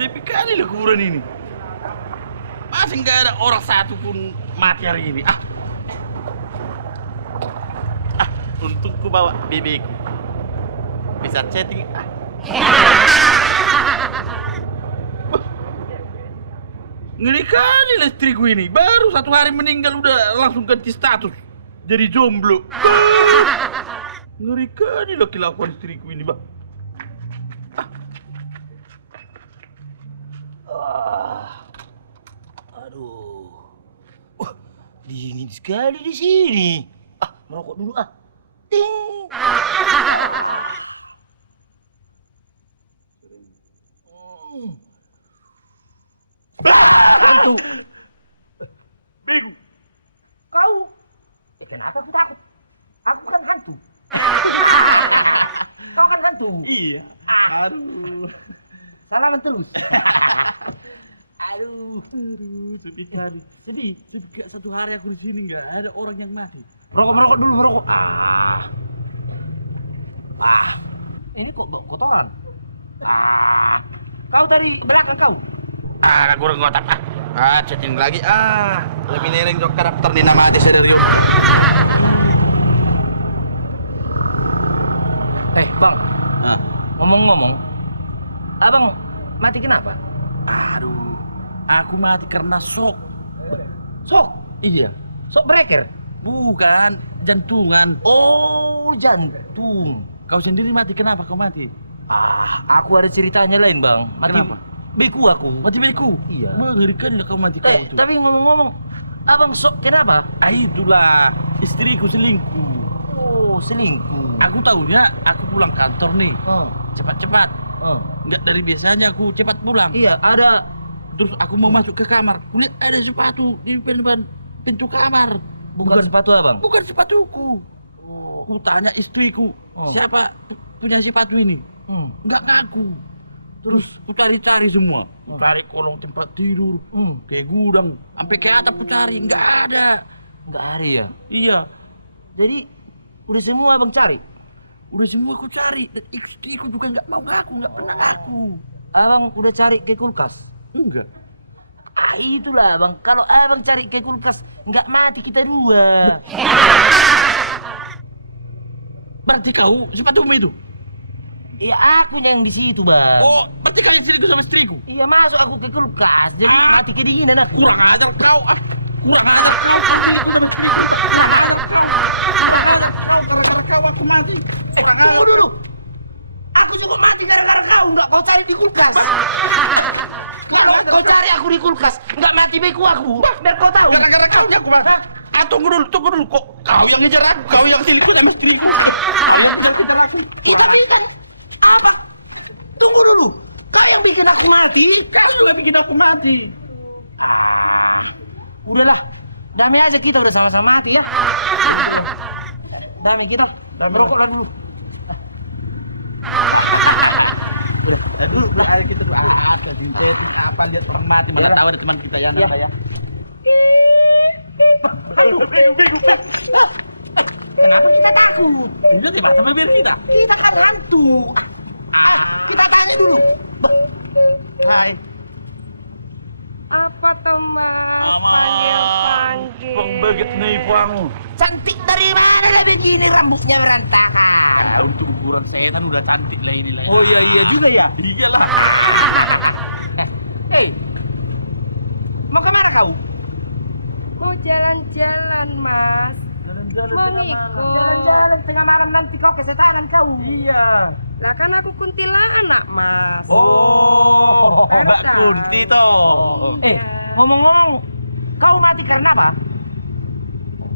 sepi kali lah kuburan ini. Masih nggak ada orang satu pun mati hari ini. Untuk ku bawa bebeku. Bisa chatting. Ngeri kali lah istriku ini. Baru 1 hari meninggal udah langsung ganti status. Jadi jomblo. Ngeri kali lah kelakuan istriku ini, Bang. Aduh. Wah, dingin sekali di sini. Merokok dulu Ting. Itu. Bego. Kau. Kenapa aku takut? Aku kan hantu. Kau kan hantu. Iya. Aduh. Salaman terus. Aduh, sedih kali. Sedih. Sejak 1 hari aku di sini nggak ada orang yang mati. Merokok dulu, merokok. Ini kok kotoran. Kau dari belakang kau. Kurang ngotak. Chatting lagi. Lebih nereng jok karakter ni nama hati serius. Bang. Ngomong-ngomong, abang mati kenapa? Aduh, aku mati karena shock. Sok? Iya. Sok breaker? Bukan, jantungan. Oh, jantung. Kau sendiri mati, kenapa kau mati? Aku ada ceritanya lain, Bang. Mati Kenapa? Beku aku. Mati beku? Iya. Mengerikan lah kau mati kau itu. Tapi ngomong-ngomong, abang sok kenapa? Itulah, istriku selingkuh. Oh, selingkuh. Aku tahunya, aku pulang kantor nih. Cepat-cepat. Nggak dari biasanya aku cepat pulang. Iya, ada. Terus aku mau masuk ke kamar. Kulihat ada sepatu di depan pintu kamar. Bukan sepatu abang? Bukan sepatuku. Ku tanya istriku, siapa punya sepatu ini? Nggak ngaku. Terus ku cari-cari semua. Ku cari kolong tempat tidur, kayak gudang, sampai ke atap ku cari, nggak ada. Nggak ada ya? Iya. Jadi udah semua abang cari? Udah semua ku cari. Dan istriku juga nggak mau ngaku, nggak pernah ngaku. Abang udah cari ke kulkas? Enggak. Itulah abang, kalau abang cari ke kulkas, nggak mati kita dua. Berarti kau sepatumu itu? Iya, aku yang di situ, Bang. Oh, berarti kalian selingkuh sama istriku? Iya, masuk aku ke kulkas, jadi mati kedinginan aku. Kurang ajar kau, kurang ajar. Gara-gara kau aku mati. Tunggu dulu. Aku juga mati gara-gara kau, nggak kau cari di kulkas. Kalau kau cari aku di kulkas, nggak mati beku aku. Biar kau tahu. Gara-gara kau yang aku mati. Tunggu dulu. Kok kau yang ngejar aku, kau yang selingkuh sama istriku. Kita bilang apa? Tunggu dulu. Kau yang bikin aku mati, kau yang bikin aku mati. Udahlah. Damai aja kita udah sama-sama mati ya. Damai kita, dan merokoklah dulu. Aduh, kita apa aja orang mati, mana tahu ada teman kita ya. Kenapa kita takut? Udah tiba sama biar kita. Kita kan hantu. Kita tanya dulu. Hai. Apa teman? Panggil. Pengbeget nih puangmu. Cantik dari mana begini rambutnya berantakan? Untuk ukuran setan udah cantik lah ini lah. Oh iya juga ya. Iyalah. Mau kemana kau? Mau jalan-jalan, Mas. Mau ngikut. Jalan-jalan tengah malam nanti kau kesetanan kau. Iya. Lah kan aku kuntilanak, Mas. Oh, Mbak Kunti toh. Ngomong-ngomong, kau mati karena apa?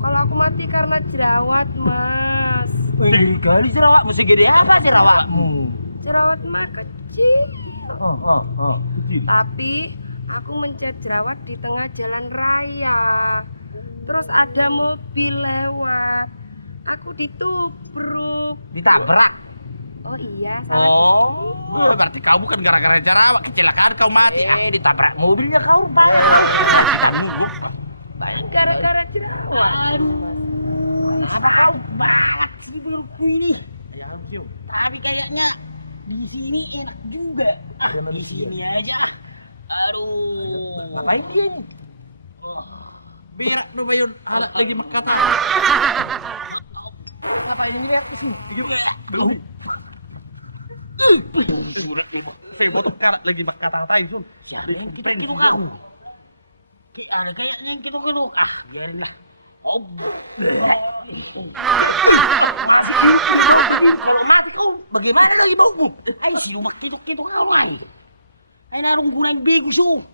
Kalau aku mati karena jerawat, Mas. Kali jerawat, mesti gede apa jerawatmu? Jerawat mah kecil. Tapi aku mencet jerawat di tengah jalan raya. Terus ada mobil lewat. Aku ditubruk. Ditabrak. Oh iya, Oh, berarti kau bukan gara-gara jerawat kecelakaan kau mati. Ditabrak mobilnya kau, Bang. gara-gara jerawat. Aduh, apa kau banget sih burukku ini? Tapi kayaknya Di sini enak juga. Di sini aja. Aduh. Ngapain dia nih? Berak tuh Bayon, alat lagi makata. Ngapain dia? Saya botok karat lagi makata tayo. Siapa yang kita kilo kau? Kayaknya yang kilo kilo. Biarlah. Oh. Kalau mati kau, bagaimana lagi baumu? Ay, sino makitok-kitok na naman? Ay, narong gunang bigo siyo.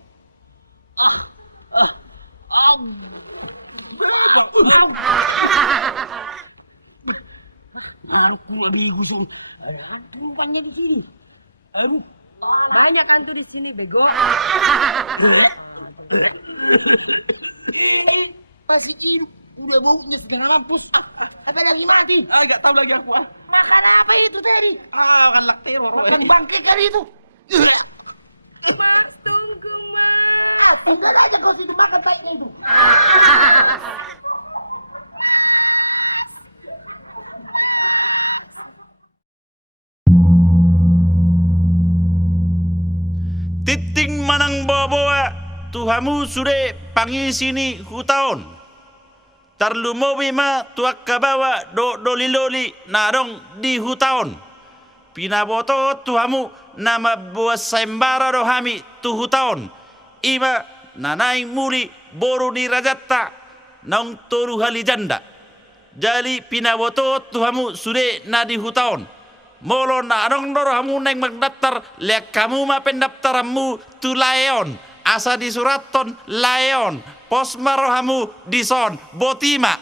Narong gunang bigo siyo. Ang tumpangnya di sini. Aduh, Banyak hantu di sini, bego. masih hidup. Udah baunya segala mampus. Apa lagi mati? Gak tahu lagi aku Makan apa itu tadi? Makan lakteror. Makan bangke kali itu. Mas, tunggu, Mas. Tinggal aja kau situ makan taiknya itu. Titing manang bawa tuhamu sude pangisini hutaon. Tarlumowi ma tuak kabawa do liloli narong di hutaon. Pinaboto tuhamu nama buat sembara rohami tu hutaon. Ima nanai muli boru ni rajatta nong toru halijanda. Jali pinaboto tuhamu sude na di hutaon. Molo na anong norohamu neng magdaftar liak kamu ma pendaftaranmu tu layon asa di suraton layon pos marohamu di son botima